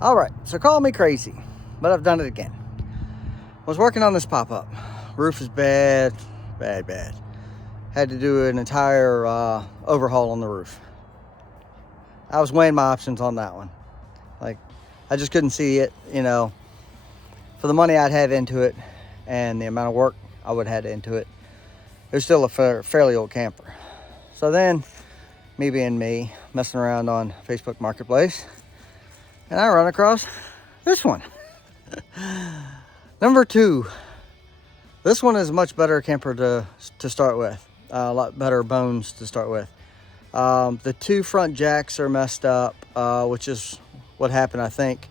All right, so call me crazy, but I've done it again. I was working on this pop-up. Roof is bad, bad, bad. Had to do an entire overhaul on the roof. I was weighing my options on that one. Like, I just couldn't see it, for the money I'd have into it and the amount of work I would have had into it. It was still a fairly old camper. So then, me being me, messing around on Facebook Marketplace, and I run across this one. Number 2. This one is a much better camper to start with. A lot better bones to start with. The 2 front jacks are messed up, which is what happened, I think.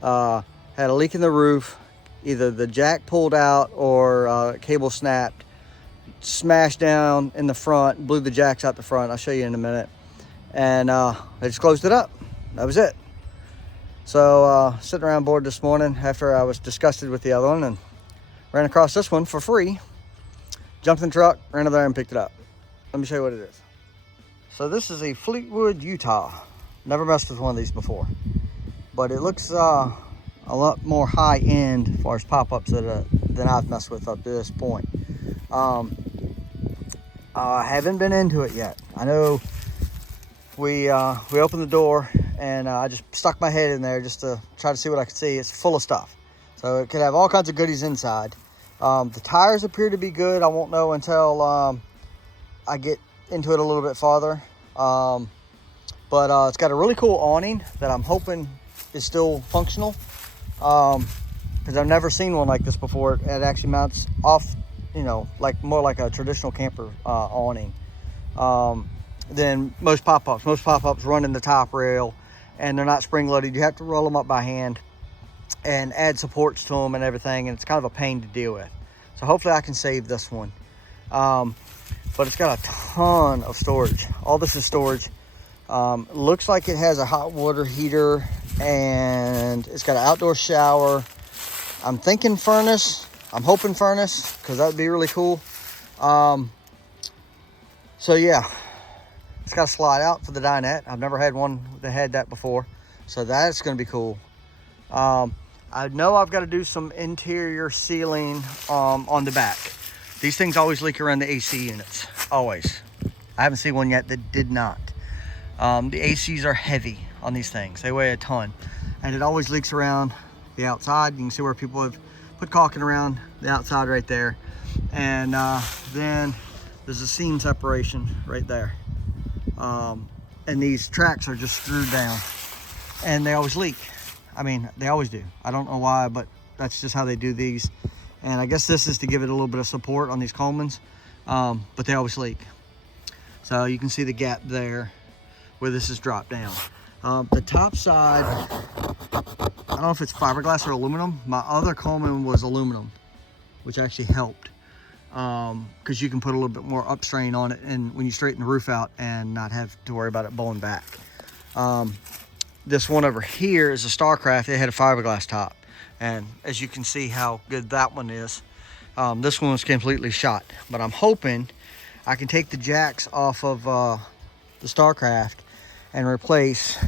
Had a leak in the roof. Either the jack pulled out or cable snapped. Smashed down in the front, blew the jacks out the front. I'll show you in a minute. And I just closed it up. That was it. So sitting around bored this morning after I was disgusted with the other one and ran across this one for free. Jumped in the truck, ran over there and picked it up. Let me show you what it is. So this is a Fleetwood Utah. Never messed with one of these before. But it looks a lot more high end as far as pop-ups than I've messed with up to this point. I haven't been into it yet. I know we opened the door and I just stuck my head in there just to try to see what I could see. It's full of stuff. So it could have all kinds of goodies inside. The tires appear to be good. I won't know until I get into it a little bit farther. But it's got a really cool awning that I'm hoping is still functional. Because I've never seen one like this before. It actually mounts off, like more like a traditional camper awning. Than most pop-ups. Most pop-ups run in the top rail and they're not spring loaded. You have to roll them up by hand and add supports to them and everything, and it's kind of a pain to deal with. So hopefully I can save this one. But it's got a ton of storage. All this is storage. Looks like it has a hot water heater and it's got an outdoor shower. I'm thinking furnace. I'm hoping furnace because that would be really cool. So yeah. It's got a slide out for the dinette. I've never had one that had that before. So that's going to be cool. I know I've got to do some interior sealing on the back. These things always leak around the AC units. Always. I haven't seen one yet that did not. The ACs are heavy on these things. They weigh a ton. And it always leaks around the outside. You can see where people have put caulking around the outside right there. And then there's a seam separation right there. And these tracks are just screwed down and they always leak. I mean, they always do. I don't know why, but that's just how they do these. And I guess this is to give it a little bit of support on these Colemans, but they always leak. So you can see the gap there where this is dropped down. The top side, I don't know if it's fiberglass or aluminum. My other Coleman was aluminum, which actually helped. Because you can put a little bit more upstrain on it and when you straighten the roof out and not have to worry about it bowing back. This one over here is a Starcraft. It had a fiberglass top, and as you can see how good that one is. This one was completely shot, but I'm hoping I can take the jacks off of the Starcraft and replace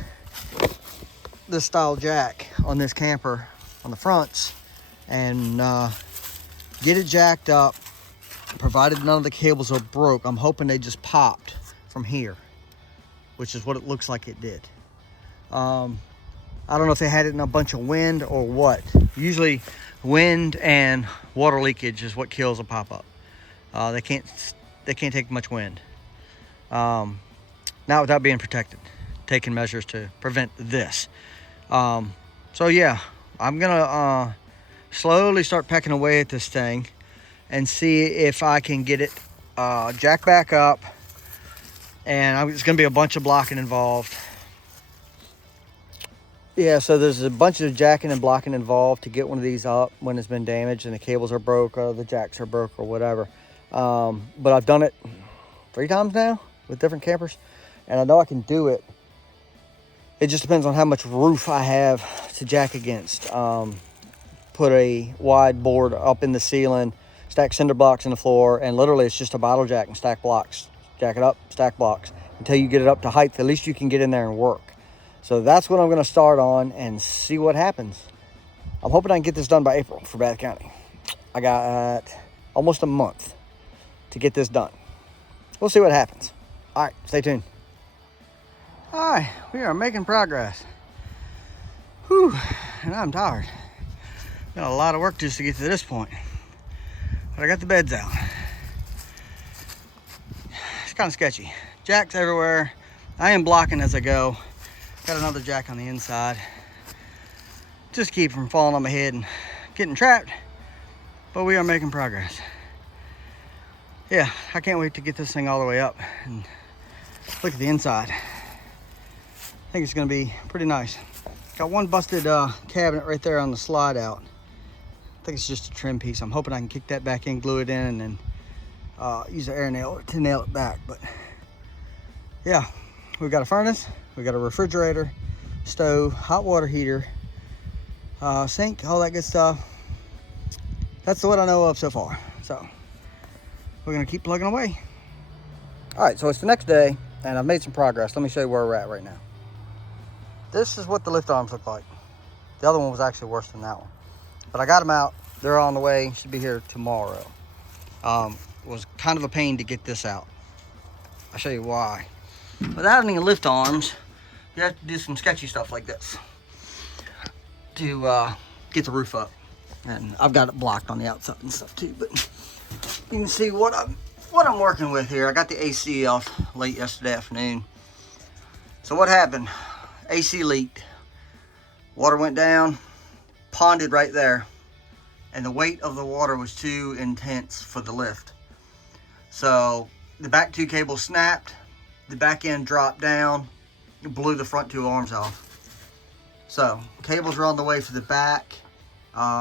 this style jack on this camper on the fronts and get it jacked up. Provided none of the cables are broke. I'm hoping they just popped from here, which is what it looks like it did. I don't know if they had it in a bunch of wind or what. Usually wind and water leakage is what kills a pop-up. They can't take much wind. Not without being protected. Taking measures to prevent this. So yeah, I'm gonna slowly start pecking away at this thing and see if I can get it jacked back up. And it's going to be a bunch of blocking involved. Yeah, so there's a bunch of jacking and blocking involved to get one of these up when it's been damaged and the cables are broke or the jacks are broke or whatever. But I've done it 3 times now with different campers, and I know I can do it. It just depends on how much roof I have to jack against. Put a wide board up in the ceiling, stack cinder blocks in the floor, and literally it's just a bottle jack and stack blocks. Jack it up, stack blocks until you get it up to height. At least you can get in there and work. So that's what I'm going to start on and see what happens. I'm hoping I can get this done by April for Bath County. I got almost a month to get this done. We'll see what happens. All right, stay tuned. All right, we are making progress. Whew, and I'm tired. Got a lot of work just to get to this point. But I got the beds out. It's kind of sketchy. Jacks everywhere. I am blocking as I go. Got another jack on the inside. Just keep from falling on my head and getting trapped. But we are making progress. Yeah, I can't wait to get this thing all the way up and look at the inside. I think it's gonna be pretty nice. Got one busted cabinet right there on the slide out. I think it's just a trim piece. I'm hoping I can kick that back in, glue it in, and then use an air nail to nail it back. But yeah, we've got a furnace, we got a refrigerator, stove, hot water heater, sink, all that good stuff. That's what I know of so far. So we're gonna keep plugging away. All right, so it's the next day and I've made some progress. Let me show you where we're at right now. This is what the lift arms look like. The other one was actually worse than that one. But I got them out. They're on the way. Should be here tomorrow. It was kind of a pain to get this out. I'll show you why. Without any lift arms, you have to do some sketchy stuff like this to get the roof up. And I've got it blocked on the outside and stuff too. But you can see what I'm working with here. I got the AC off late yesterday afternoon. So what happened? AC leaked. Water went down, ponded right there, and the weight of the water was too intense for the lift. So the back two cables snapped, the back end dropped down, it blew the front two arms off. So cables are on the way for the back,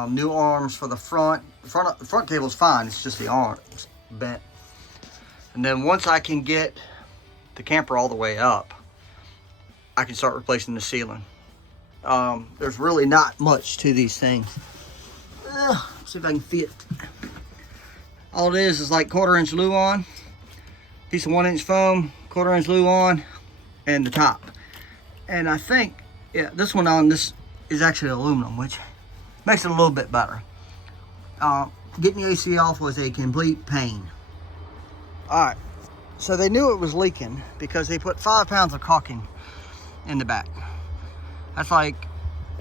new arms for the front. The front cable's fine, it's just the arms bent. And then once I can get the camper all the way up, I can start replacing the ceiling. There's really not much to these things. See if I can fit. All it is like 1/4 inch Luan, piece of 1 inch foam, 1/4 inch Luan, and the top. And I think, yeah, this one on this is actually aluminum, which makes it a little bit better. Getting the AC off was a complete pain. All right, so they knew it was leaking because they put 5 pounds of caulking in the back. That's like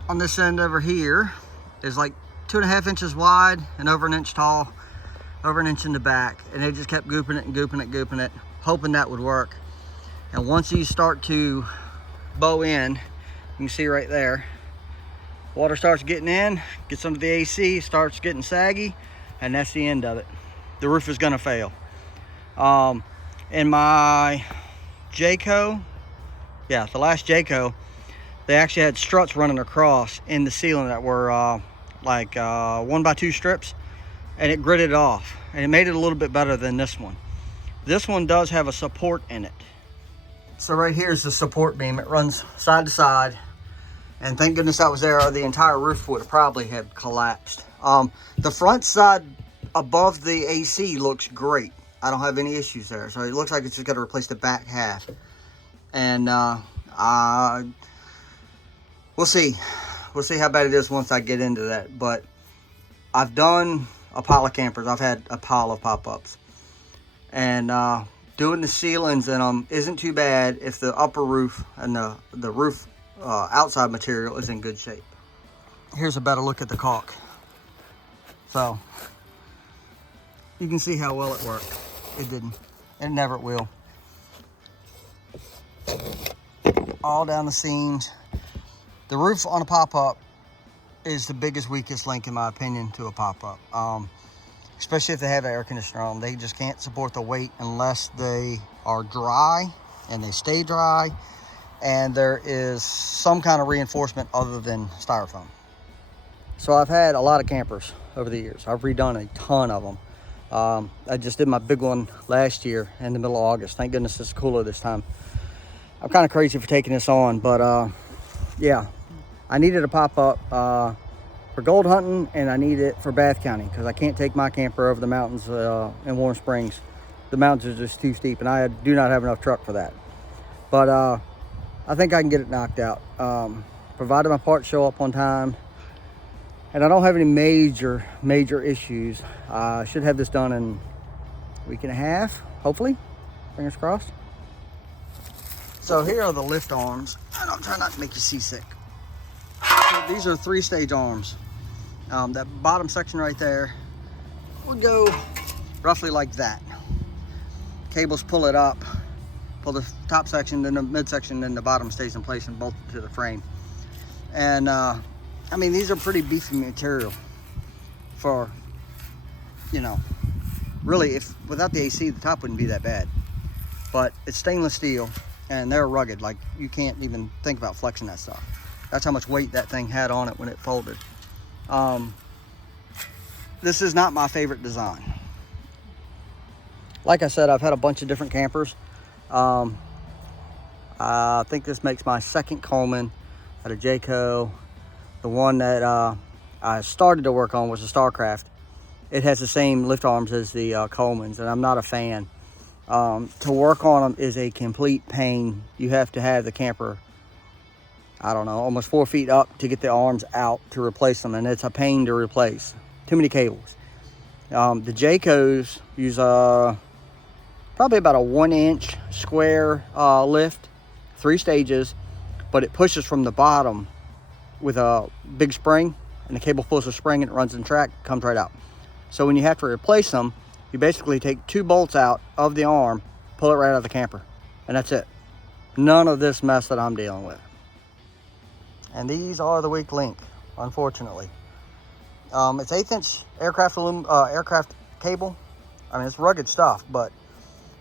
on this end over here is like 2.5 inches wide and over 1 inch tall, over 1 inch in the back, and they just kept gooping it and gooping it, hoping that would work. And once these start to bow in, you can see right there, water starts getting in, gets under the AC, starts getting saggy, and that's the end of it. The roof is gonna fail. In my Jayco, yeah, the last Jayco, they actually had struts running across in the ceiling that were like 1x2 strips, and it gridded it off, and it made it a little bit better than this one. This one does have a support in it. So right here is the support beam. It runs side to side, and thank goodness that was there, or the entire roof would probably have collapsed. The front side above the AC looks great. I don't have any issues there. So it looks like it's just got to replace the back half. And we'll see. We'll see how bad it is once I get into that. But I've done a pile of campers. I've had a pile of pop-ups. And doing the ceilings in them isn't too bad if the upper roof and the roof outside material is in good shape. Here's a better look at the caulk. So you can see how well it worked. It didn't. It never will. All down the seams. The roof on a pop-up is the biggest, weakest link, in my opinion, to a pop-up. Especially if they have air conditioner on. They just can't support the weight unless they are dry, and they stay dry, and there is some kind of reinforcement other than styrofoam. So I've had a lot of campers over the years. I've redone a ton of them. I just did my big one last year in the middle of August. Thank goodness it's cooler this time. I'm kind of crazy for taking this on, but yeah, I needed a pop-up for gold hunting, and I need it for Bath County because I can't take my camper over the mountains in Warm Springs. The mountains are just too steep, and I do not have enough truck for that. But I think I can get it knocked out. Provided my parts show up on time and I don't have any major issues. I should have this done in a week and a half, hopefully. Fingers crossed. So here are the lift arms, and I'm trying not to make you seasick. So these are 3-stage arms. That bottom section right there will go roughly like that. Cables pull it up, pull the top section, then the midsection, then the bottom stays in place and bolted to the frame. And I mean, these are pretty beefy material for, you know, really, if without the AC, the top wouldn't be that bad. But it's stainless steel and they're rugged. Like, you can't even think about flexing that stuff. That's how much weight that thing had on it when it folded. This is not my favorite design. Like I said, I've had a bunch of different campers. I think this makes my second Coleman out of Jayco. The one that I started to work on was the Starcraft. It has the same lift arms as the Colemans, and I'm not a fan. To work on them is a complete pain. You have to have the camper, I don't know, almost 4 feet up to get the arms out to replace them, and it's a pain to replace. Too many cables. The Jaycos use probably about a 1-inch square lift, 3 stages, but it pushes from the bottom with a big spring, and the cable pulls the spring and it runs in track, comes right out. So when you have to replace them, you basically take 2 bolts out of the arm, pull it right out of the camper, and that's it. None of this mess that I'm dealing with. And these are the weak link, unfortunately. It's 1/8-inch aircraft cable. I mean, it's rugged stuff, but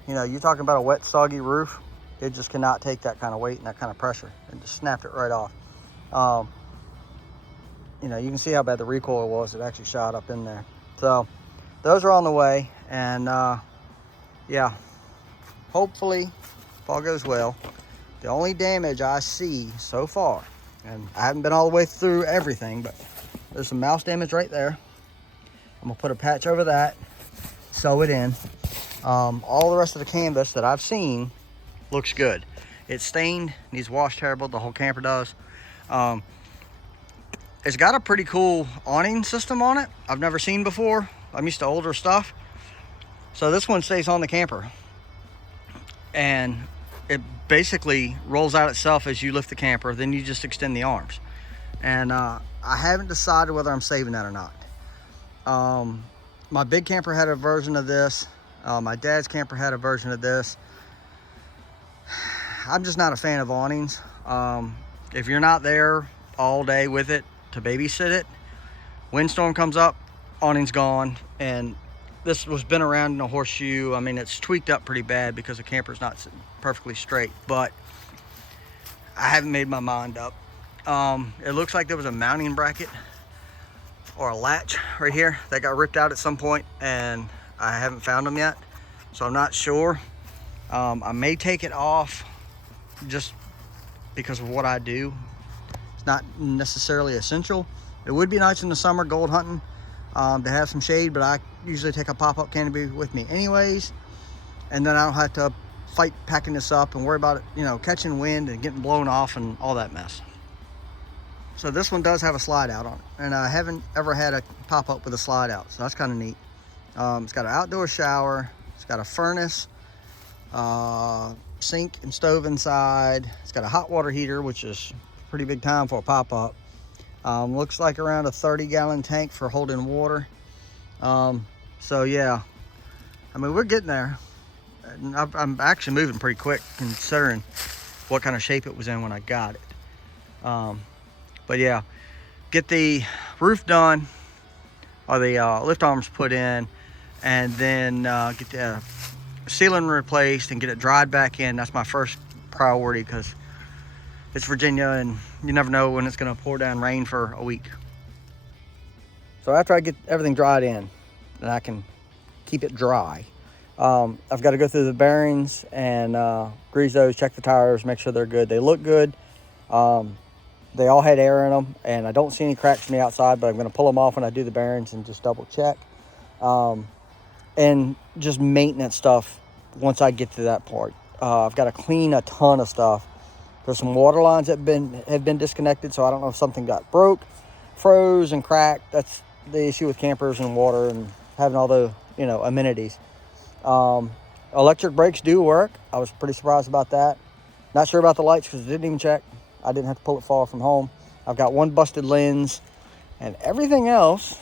you know, you're talking about a wet, soggy roof. It just cannot take that kind of weight and that kind of pressure, and just snapped it right off. You know, you can see how bad the recoil was. It actually shot up in there. So those are on the way, and yeah, hopefully, if all goes well. The only damage I see so far, and I haven't been all the way through everything, but there's some mouse damage right there. I'm gonna put a patch over that, sew it in. All the rest of the canvas that I've seen looks good. It's stained, needs washed terrible, the whole camper does. It's got a pretty cool awning system on it I've never seen before. I'm used to older stuff. So this one stays on the camper, and it basically rolls out itself as you lift the camper, then you just extend the arms. And I haven't decided whether I'm saving that or not. My big camper had a version of this. My dad's camper had a version of this. I'm just not a fan of awnings. If you're not there all day with it to babysit it, windstorm comes up, awning's gone. And this was been around in a horseshoe. I mean, it's tweaked up pretty bad because the camper's not sitting perfectly straight, but I haven't made my mind up. It looks like there was a mounting bracket or a latch right here that got ripped out at some point, and I haven't found them yet, so I'm not sure. I may take it off just because of what I do. It's not necessarily essential. It would be nice in the summer gold hunting to have some shade, but I usually take a pop-up canopy with me anyways, and then I don't have to fight packing this up and worry about it, you know, catching wind and getting blown off and all that mess. So this one does have a slide out on it, and I haven't ever had a pop-up with a slide out, so that's kind of neat. It's got an outdoor shower, it's got a furnace, sink and stove inside. It's got a hot water heater, which is pretty big time for a pop-up. Looks like around a 30-gallon tank for holding water. So yeah, I mean, we're getting there. And I'm actually moving pretty quick considering what kind of shape it was in when I got it. But yeah, get the roof done, or the lift arms put in, and then get the ceiling replaced and get it dried back in. That's my first priority, because it's Virginia and you never know when it's going to pour down rain for a week. So after I get everything dried in, then I can keep it dry. I've got to go through the bearings and grease those, check the tires, make sure they're good. They look good. They all had air in them, and I don't see any cracks from the outside, but I'm going to pull them off when I do the bearings and just double check. And just maintenance stuff once I get to that part. I've got to clean a ton of stuff There's some water lines that have been disconnected, so I don't know if something got broke, froze, and cracked. That's the issue with campers and water and having all the, you know, amenities. Electric brakes do work. I was pretty surprised about that. Not sure about the lights because I didn't even check. I didn't have to pull it far from home. I've got one busted lens, and everything else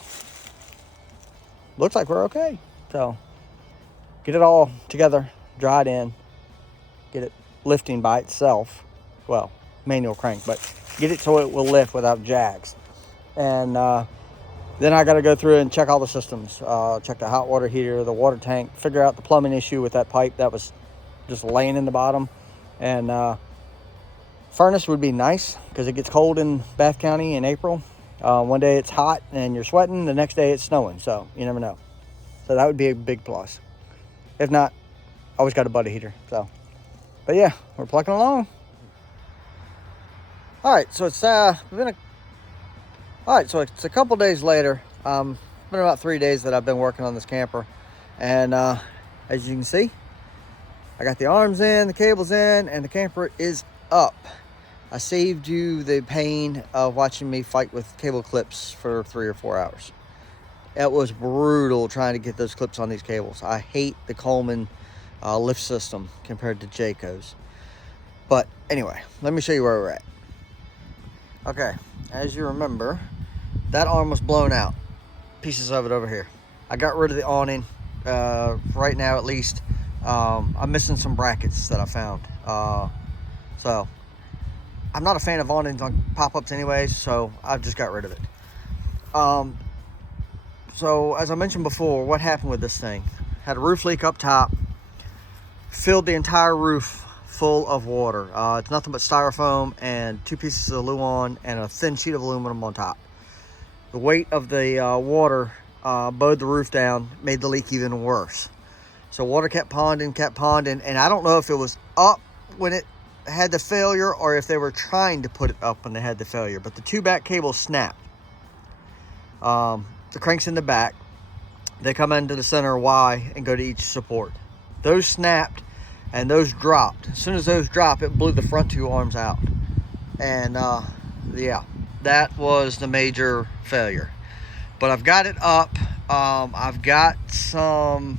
looks like we're okay. So get it all together, dry it in, get it lifting by itself. Well, manual crank, but get it so it will lift without jags. And then I got to go through and check all the systems. Check the hot water heater, the water tank, figure out the plumbing issue with that pipe that was just laying in the bottom. And furnace would be nice because it gets cold in Bath County in April. One day it's hot and you're sweating, the next day it's snowing, so you never know. So that would be a big plus. If not, always got a buddy heater. So, but yeah, we're plucking along. All right, so it's been a couple days later. It's been about 3 days that I've been working on this camper, and as you can see, I got the arms in, the cables in, and the camper is up. I saved you the pain of watching me fight with cable clips for 3 or 4 hours. It was brutal trying to get those clips on these cables. I hate the Coleman lift system compared to Jayco's. But anyway, let me show you where we're at. Okay, as you remember, that arm was blown out. Pieces of it over here. I got rid of the awning. Right now, at least, I'm missing some brackets that I found. So, I'm not a fan of awnings on pop-ups anyways, so I've just got rid of it. So, as I mentioned before, what happened with this thing? Had a roof leak up top. Filled the entire roof full of water. It's nothing but styrofoam and 2 pieces of Luan and a thin sheet of aluminum on top. The weight of the water bowed the roof down, made the leak even worse. So water kept ponding, and I don't know if it was up when it had the failure or if they were trying to put it up when they had the failure, but the 2 back cables snapped. The crank's in the back. They come into the center Y and go to each support. Those snapped and those dropped. As soon as those dropped, it blew the front 2 arms out. And yeah, that was the major failure. But I've got it up. I've got some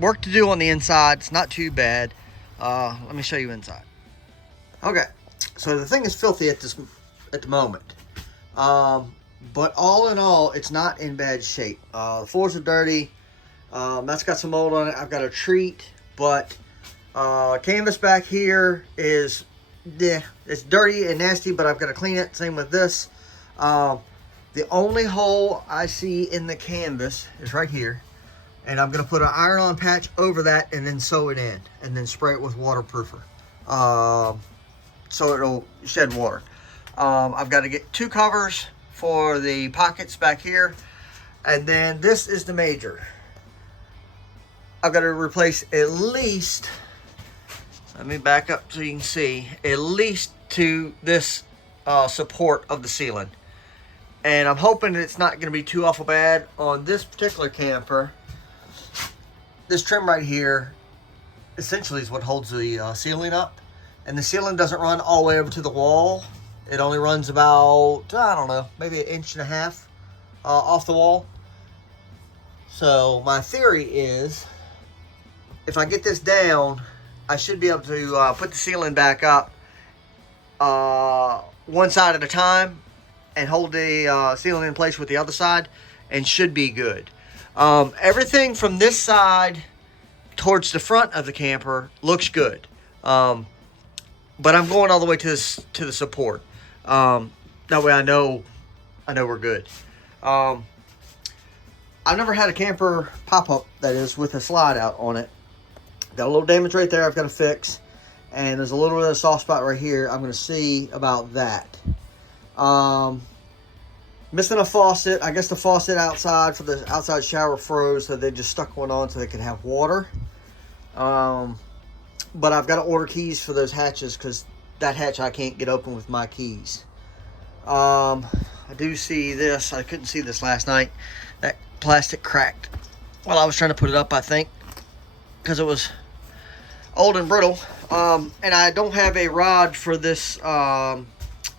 work to do on the inside. It's not too bad. Let me show you inside. Okay, so the thing is filthy at the moment. But all in all, it's not in bad shape. The floors are dirty. That's got some mold on it. I've got a treat, but canvas back here is, it's dirty and nasty, but I've got to clean it. Same with this. The only hole I see in the canvas is right here. And I'm going to put an iron-on patch over that and then sew it in. And then spray it with waterproofer. So it'll shed water. I've got to get 2 covers for the pockets back here. And then this is the major. I've got to replace at least, let me back up so you can see, at least to this support of the ceiling. And I'm hoping it's not going to be too awful bad on this particular camper. This trim right here essentially is what holds the ceiling up. And the ceiling doesn't run all the way over to the wall. It only runs about, I don't know, maybe 1.5 inches off the wall. So my theory is, if I get this down, I should be able to put the ceiling back up one side at a time and hold the ceiling in place with the other side, and should be good. Everything from this side towards the front of the camper looks good. But I'm going all the way to the support. That way I know we're good. I've never had a camper pop-up, that is, with a slide out on it. Got a little damage right there I've got to fix. And there's a little bit of a soft spot right here. I'm going to see about that. Missing a faucet. I guess the faucet outside for the outside shower froze, so they just stuck one on so they could have water. But I've got to order keys for those hatches because that hatch I can't get open with my keys. I do see this. I couldn't see this last night. That plastic cracked while I was trying to put it up, I think, because it was old and brittle. And I don't have a rod for this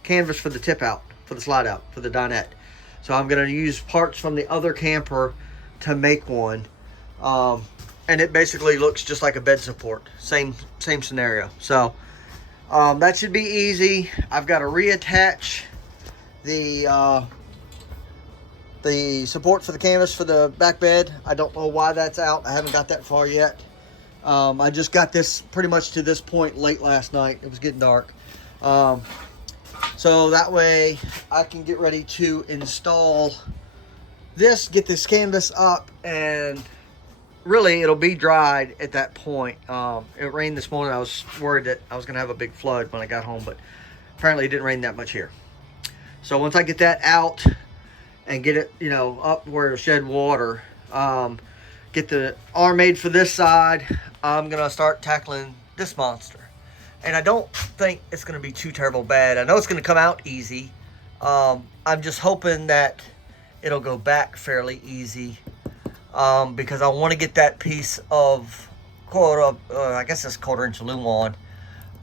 canvas for the tip out, for the slide out, for the dinette. So I'm going to use parts from the other camper to make one. And it basically looks just like a bed support. Same scenario. So that should be easy. I've got to reattach the support for the canvas for the back bed. I don't know why that's out. I haven't got that far yet. I just got this pretty much to this point late last night. It was getting dark. So that way I can get ready to install this, get this canvas up, and really it'll be dried at that point. It rained this morning. I was worried that I was going to have a big flood when I got home, but apparently it didn't rain that much here. So once I get that out and get it, you know, up where it'll shed water, get the arm made for this side, I'm going to start tackling this monster. And I don't think it's going to be too terrible bad. I know it's going to come out easy. I'm just hoping that it'll go back fairly easy, because I want to get that piece of I guess it's 1/4 inch Luan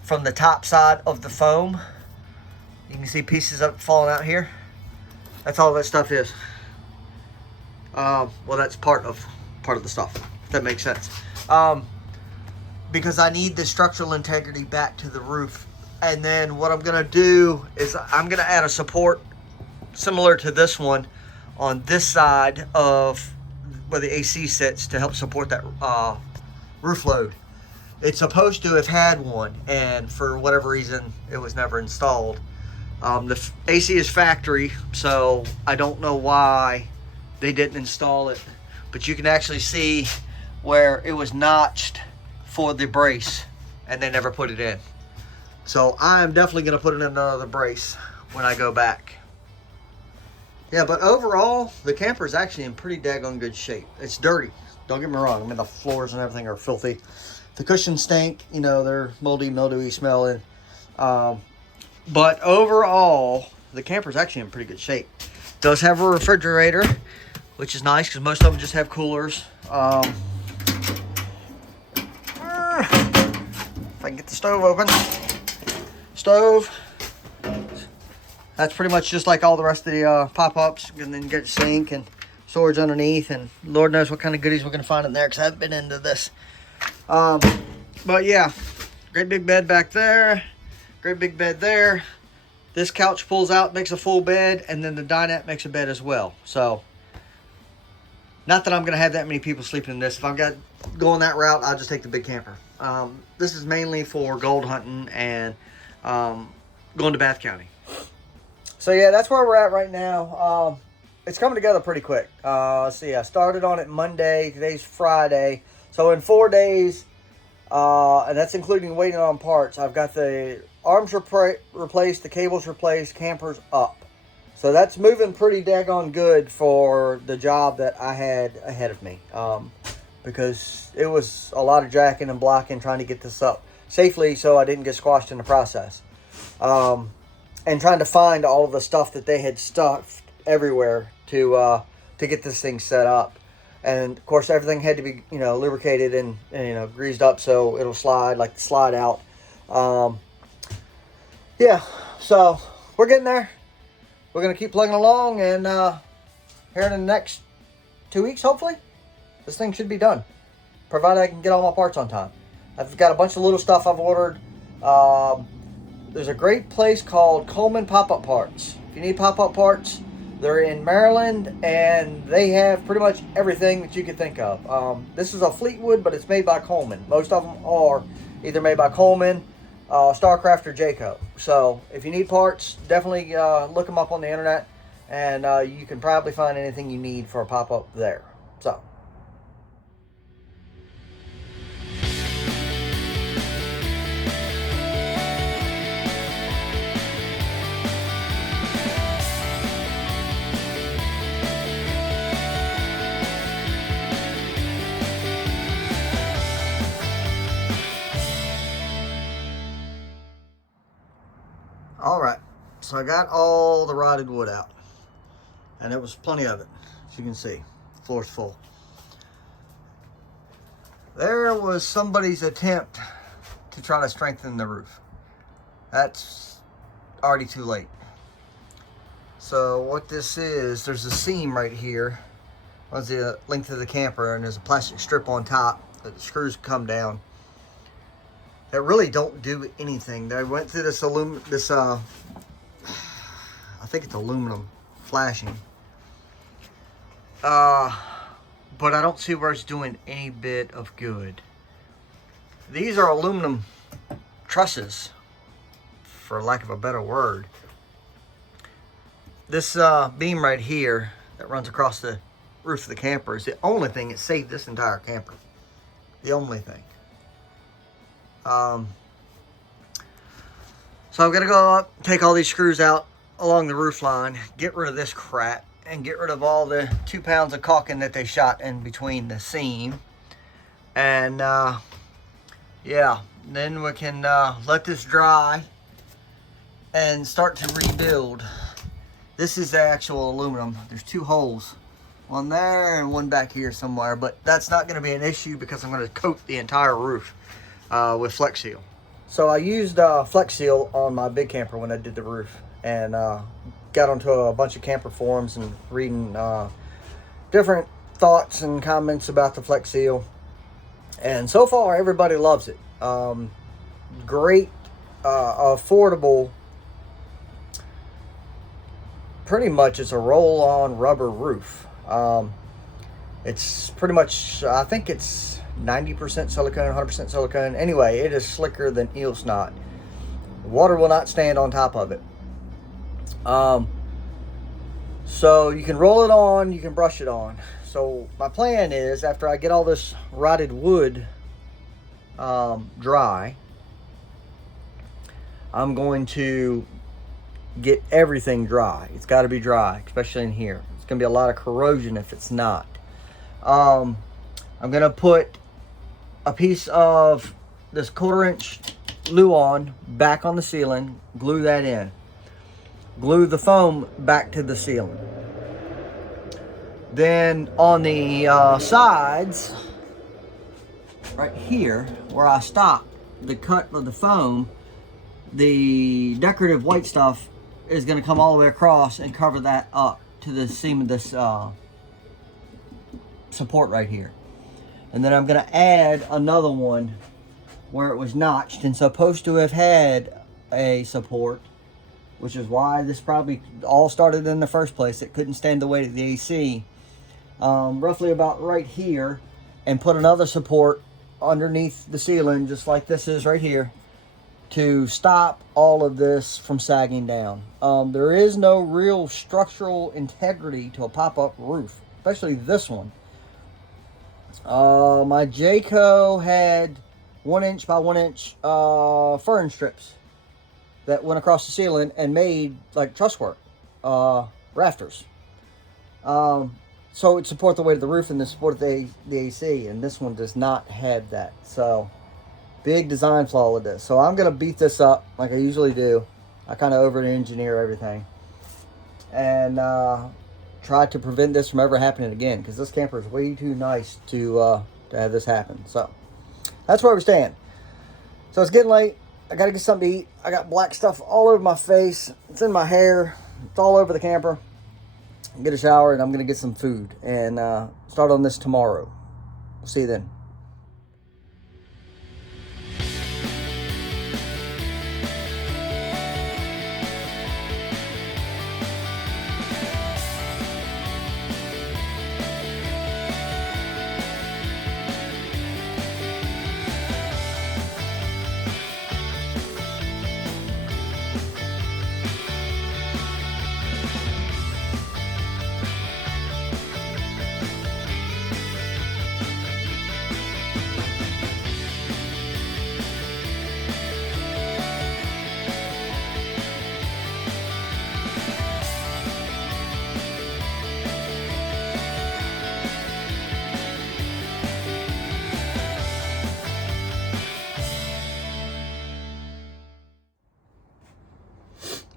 from the top side of the foam. You can see pieces of it falling out here. That's all that stuff is. Well, that's part of the stuff, if that makes sense. Because I need the structural integrity back to the roof. And then what I'm gonna do is I'm gonna add a support similar to this one on this side of where the AC sits to help support that roof load. It's supposed to have had one, and for whatever reason it was never installed. The AC is factory, so I don't know why they didn't install it, but you can actually see where it was notched for the brace and they never put it in. So I'm definitely going to put in another brace when I go back. Yeah, but overall the camper is actually in pretty daggone good shape. It's dirty, don't get me wrong. I mean, the floors and everything are filthy. The cushions stink, you know, they're moldy, mildewy smelling. But overall the camper is actually in pretty good shape. It does have a refrigerator, which is nice because most of them just have coolers. If I can get the stove open. Stove. That's pretty much just like all the rest of the pop-ups. And then you get sink and storage underneath. And Lord knows what kind of goodies we're going to find in there because I haven't been into this. But yeah, great big bed back there. Great big bed there. This couch pulls out, makes a full bed. And then the dinette makes a bed as well. So, not that I'm going to have that many people sleeping in this. If I'm going that route, I'll just take the big camper. This is mainly for gold hunting and going to Bath County. So yeah, that's where we're at right now. It's coming together pretty quick. Let's see, I started on it Monday. Today's Friday. So in 4 days, and that's including waiting on parts, I've got the arms replaced, the cables replaced, campers up. So that's moving pretty daggone good for the job that I had ahead of me. Because it was a lot of jacking and blocking trying to get this up safely so I didn't get squashed in the process. And trying to find all of the stuff that they had stuffed everywhere to get this thing set up. And of course everything had to be, you know, lubricated and you know, greased up so it'll slide like the slide out. Yeah, so we're getting there. We're going to keep plugging along, and here in the next 2 weeks, hopefully, this thing should be done, provided I can get all my parts on time. I've got a bunch of little stuff I've ordered. There's a great place called Coleman Pop-Up Parts. If you need pop-up parts, they're in Maryland, and they have pretty much everything that you could think of. This is a Fleetwood, but it's made by Coleman. Most of them are either made by Coleman, StarCraft, or Jayco. So if you need parts, definitely look them up on the internet, and you can probably find anything you need for a pop-up there. So. All right, so I got all the rotted wood out, and it was plenty of it, as you can see. The floor's full. There was somebody's attempt to try to strengthen the roof. That's already too late. So what this is, there's a seam right here. Runs the length of the camper, and there's a plastic strip on top that the screws come down. That really don't do anything. They went through this I think it's aluminum flashing. But I don't see where it's doing any bit of good. These are aluminum trusses, for lack of a better word. This beam right here that runs across the roof of the camper is the only thing that saved this entire camper. The only thing. So I've got to go up, take all these screws out along the roof line, get rid of this crap, and get rid of all the 2 pounds of caulking that they shot in between the seam. And yeah, then we can let this dry and start to rebuild. This is the actual aluminum. There's 2 holes, one there and one back here somewhere, but that's not going to be an issue because I'm going to coat the entire roof with Flex Seal. So I used Flex Seal on my big camper when I did the roof, and got onto a bunch of camper forums and reading different thoughts and comments about the Flex Seal, and so far everybody loves it. Great, affordable. Pretty much it's a roll-on rubber roof. It's pretty much, I think it's 90% silicone, 100% silicone. Anyway, it is slicker than eel snot. Water will not stand on top of it. So you can roll it on, you can brush it on. So my plan is, after I get all this rotted wood dry, I'm going to get everything dry. It's got to be dry, especially in here. It's going to be a lot of corrosion if it's not. I'm going to put a piece of this 1/4 inch Luan back on the ceiling, glue that in. Glue the foam back to the ceiling. Then on the sides, right here, where I stopped the cut of the foam, the decorative white stuff is going to come all the way across and cover that up to the seam of this support right here. And then I'm going to add another one where it was notched and supposed to have had a support, which is why this probably all started in the first place. It couldn't stand the weight of the AC. Roughly about right here, and put another support underneath the ceiling, just like this is right here, to stop all of this from sagging down. There is no real structural integrity to a pop-up roof, especially this one. My Jayco had 1 inch by 1 inch fern strips that went across the ceiling and made like truss work, rafters. So it support the weight of the roof and the support the AC, and this one does not have that. So big design flaw with this. So I'm gonna beat this up like I usually do. I kind of over-engineer everything and try to prevent this from ever happening again, because this camper is way too nice to have this happen. So that's where we stand. So it's getting late. I gotta get something to eat. I got black stuff all over my face. It's in my hair. It's all over the camper. Get a shower and I'm gonna get some food and start on this tomorrow. We'll see you then.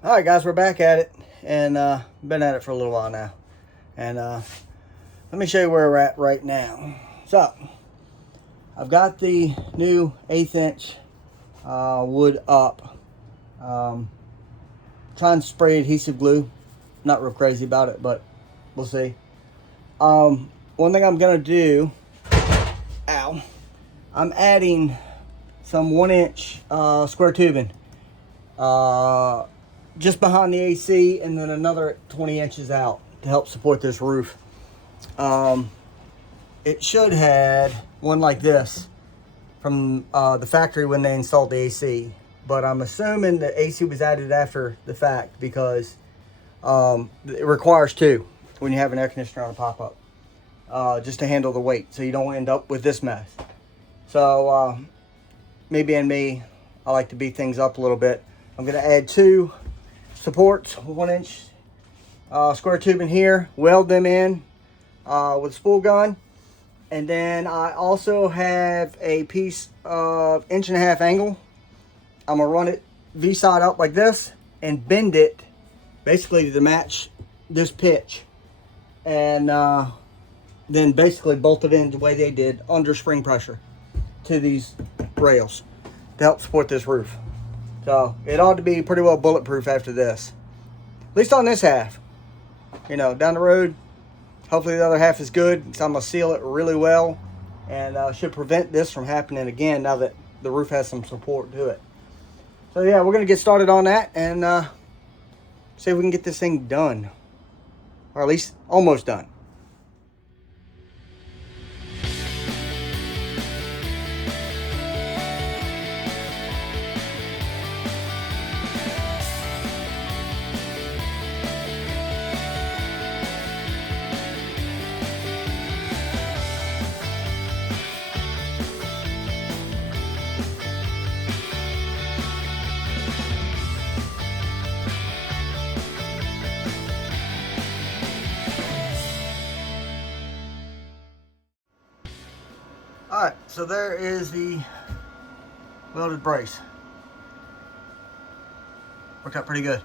All right, guys, we're back at it, and been at it for a little while now. And let me show you where we're at right now. So I've got the new 1/8 inch wood up. Try and spray adhesive glue. Not real crazy about it, but we'll see. One thing I'm gonna do, I'm adding some 1-inch square tubing just behind the AC, and then another 20 inches out to help support this roof. It should have one like this from the factory when they installed the AC, but I'm assuming the AC was added after the fact because it requires two when you have an air conditioner on a pop-up, just to handle the weight so you don't end up with this mess. So me being me, I like to beat things up a little bit. I'm going to add 2 supports, 1-inch square tubing here, weld them in with a spool gun. And then I also have a piece of 1.5-inch angle. I'm gonna run it V-side up like this and bend it basically to match this pitch. And then basically bolt it in the way they did under spring pressure to these rails to help support this roof. So it ought to be pretty well bulletproof after this. At least on this half. You know, down the road, hopefully the other half is good. So I'm going to seal it really well. And should prevent this from happening again now that the roof has some support to it. So yeah, we're going to get started on that and see if we can get this thing done. Or at least almost done. Alright, so there is the welded brace. Worked out pretty good.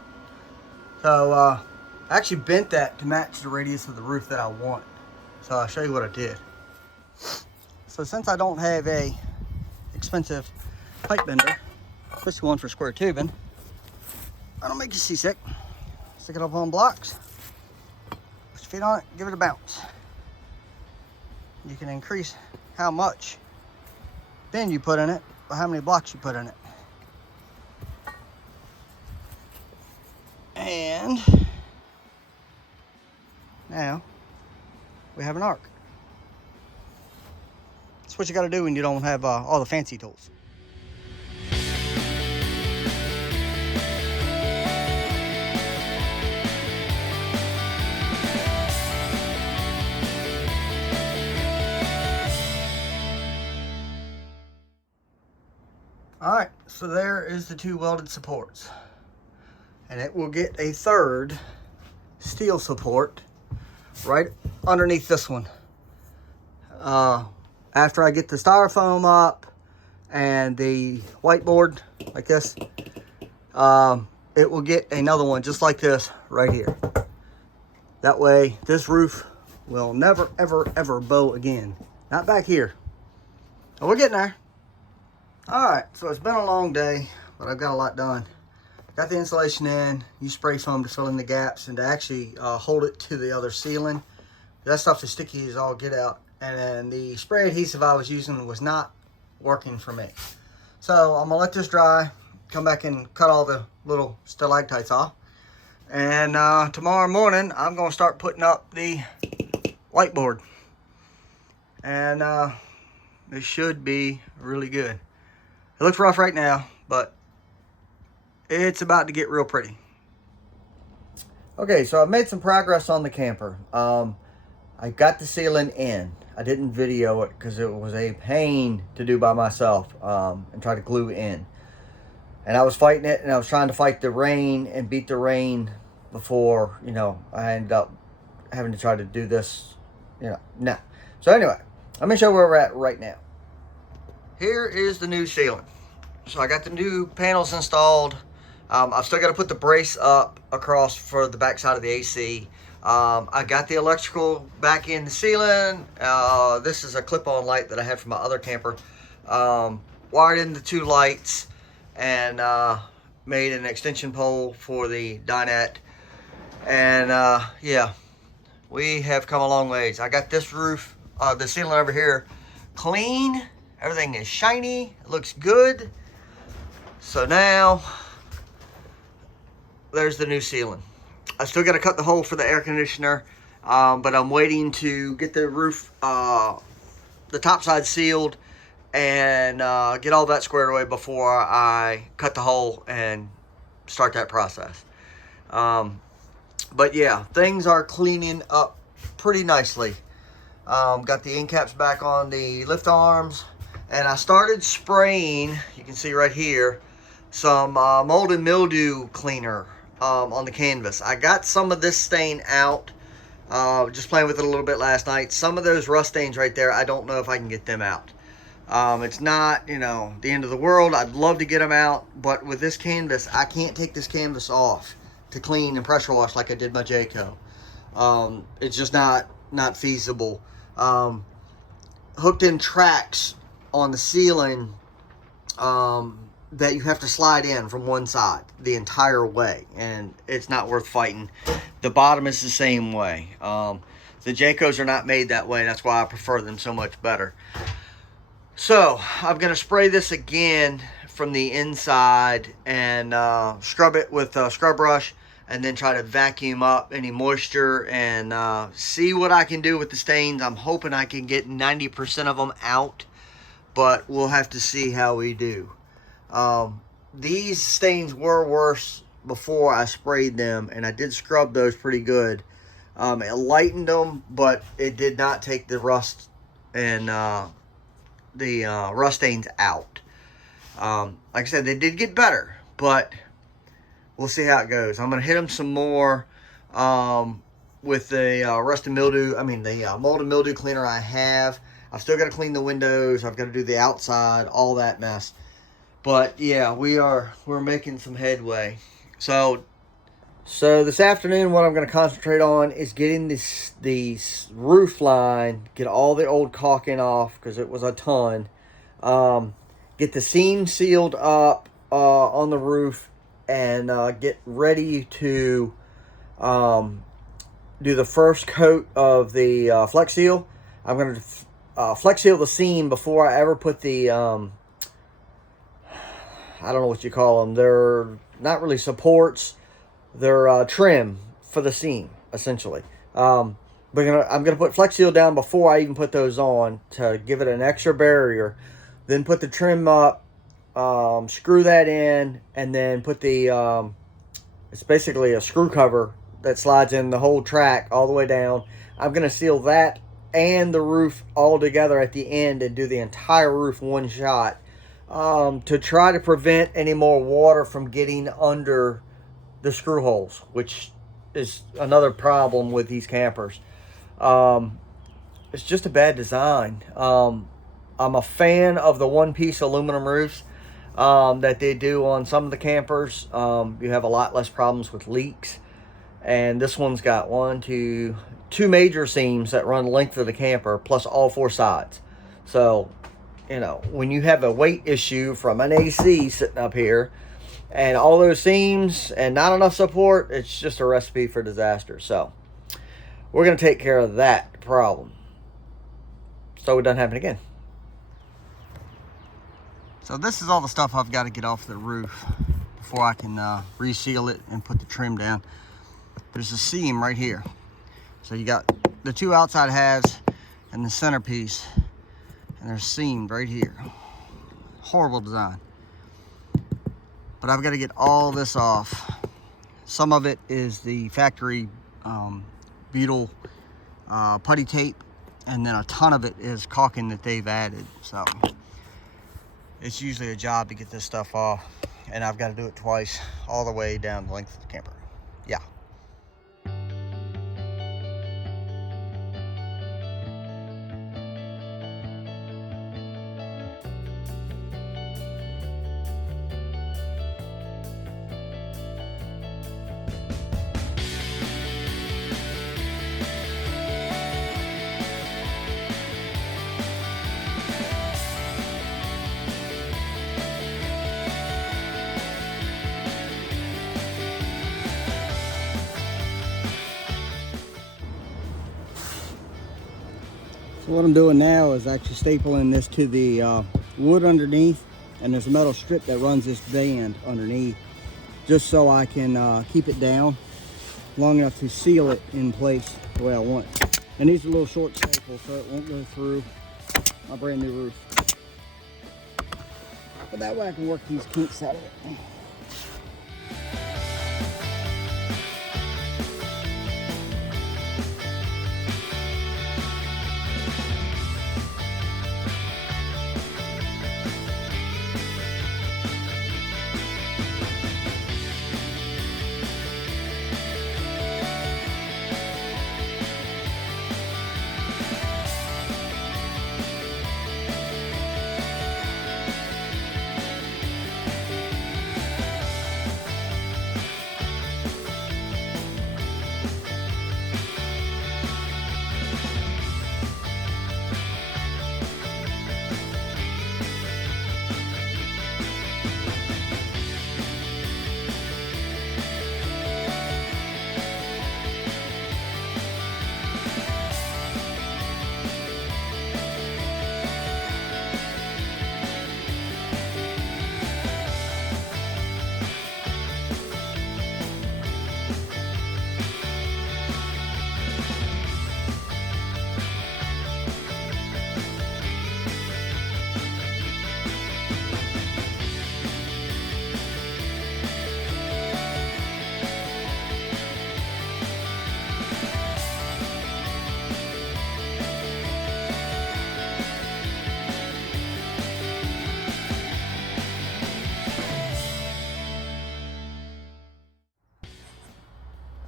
So I actually bent that to match the radius of the roof that I want. So I'll show you what I did. So since I don't have a expensive pipe bender, especially one for square tubing, I don't make you seasick. Stick it up on blocks, put your feet on it, give it a bounce. You can increase how much bend you put in it by how many blocks you put in it. And now we have an arc. That's what you got to do when you don't have all the fancy tools. Alright, so there is the 2 welded supports. And it will get a 3rd steel support right underneath this one. After I get the styrofoam up and the whiteboard like this, it will get another one just like this right here. That way this roof will never ever ever bow again. Not back here. But we're getting there. Alright, so it's been a long day, but I've got a lot done. Got the insulation in, use spray foam to fill in the gaps and to actually hold it to the other ceiling. That stuff is sticky as all get out. And then the spray adhesive I was using was not working for me. So I'm going to let this dry, come back and cut all the little stalactites off. And tomorrow morning, I'm going to start putting up the whiteboard. And it should be really good. It looks rough right now, but it's about to get real pretty. Okay, so I've made some progress on the camper. I got the ceiling in. I didn't video it because it was a pain to do by myself and try to glue in. And I was fighting it, and I was trying to fight the rain and beat the rain before, you know, I ended up having to try to do this, you know, now. So anyway, let me show where we're at right now. Here is the new ceiling. So I got the new panels installed. I've still got to put the brace up across for the back side of the AC. I got the electrical back in the ceiling. This is a clip-on light that I had from my other camper. Wired in the 2 lights. and made an extension pole for the dinette. And yeah, we have come a long ways. I got this roof, the ceiling over here, clean. Everything is shiny. It looks good. So now, there's the new ceiling. I still got to cut the hole for the air conditioner, but I'm waiting to get the roof, the top side sealed, and get all that squared away before I cut the hole and start that process. But yeah, things are cleaning up pretty nicely. Got the end caps back on the lift arms, and I started spraying, you can see right here, some mold and mildew cleaner on the canvas. I got some of this stain out, just playing with it a little bit last night. Some of those rust stains right there, I don't know if I can get them out. It's not, you know, the end of the world. I'd love to get them out, but with this canvas, I can't take this canvas off to clean and pressure wash like I did my Jayco. It's just not feasible. Hooked in tracks on the ceiling that you have to slide in from one side the entire way, and it's not worth fighting. The bottom is the same way. The Jaycos are not made that way. That's why I prefer them so much better. So I'm going to spray this again from the inside and scrub it with a scrub brush, and then try to vacuum up any moisture and see what I can do with the stains. I'm hoping I can get 90% of them out, but we'll have to see how we do. These stains were worse before I sprayed them, and I did scrub those pretty good. It lightened them, but it did not take the rust and the rust stains out. Like I said, they did get better, but we'll see how it goes. I'm going to hit them some more with the rust and mildew. I mean, the mold and mildew cleaner I have. I've still got to clean the windows. I've got to do the outside, all that mess. But yeah, we're making some headway. So this afternoon, what I'm going to concentrate on is getting this roof line, get all the old caulking off because it was a ton. Get the seam sealed up on the roof, and get ready to do the first coat of the Flex Seal. I'm going to Flex Seal the seam before I ever put the I don't know what you call them. They're not really supports. They're trim for the seam, essentially. I'm gonna put Flex Seal down before I even put those on to give it an extra barrier. Then put the trim up, screw that in, and then put the it's basically a screw cover that slides in the whole track all the way down. I'm gonna seal that and the roof all together at the end and do the entire roof one shot, to try to prevent any more water from getting under the screw holes, which is another problem with these campers. It's just a bad design. I'm a fan of the one-piece aluminum roofs that they do on some of the campers. You have a lot less problems with leaks, and this one's got two major seams that run the length of the camper plus all four sides. So, you know, when you have a weight issue from an AC sitting up here and all those seams and not enough support, it's just a recipe for disaster. So we're going to take care of that problem so it doesn't happen again. So this is all the stuff I've got to get off the roof before I can reseal it and put the trim down. There's a seam right here. So you got the two outside halves and the centerpiece, and they're seamed right here. Horrible design. But I've got to get all this off. Some of it is the factory Beetle putty tape, and then a ton of it is caulking that they've added. So it's usually a job to get this stuff off, and I've got to do it twice all the way down the length of the camper. Yeah. So what I'm doing now is actually stapling this to the wood underneath, and there's a metal strip that runs this band underneath, just so I can keep it down long enough to seal it in place the way I want. And these are little short staples, so it won't go through my brand new roof. But that way I can work these kinks out of it.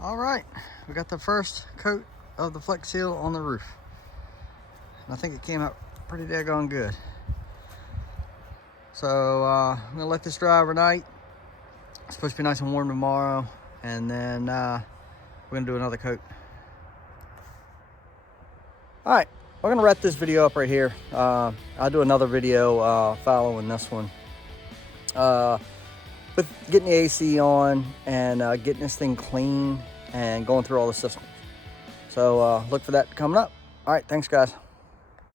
All right, we got the first coat of the Flex Seal on the roof. And I think it came out pretty daggone good. So I'm gonna let this dry overnight. It's supposed to be nice and warm tomorrow. And then we're gonna do another coat. All right, we're gonna wrap this video up right here. I'll do another video following this one. With getting the AC on and getting this thing clean and going through all the systems. So look for that coming up. All right, thanks guys.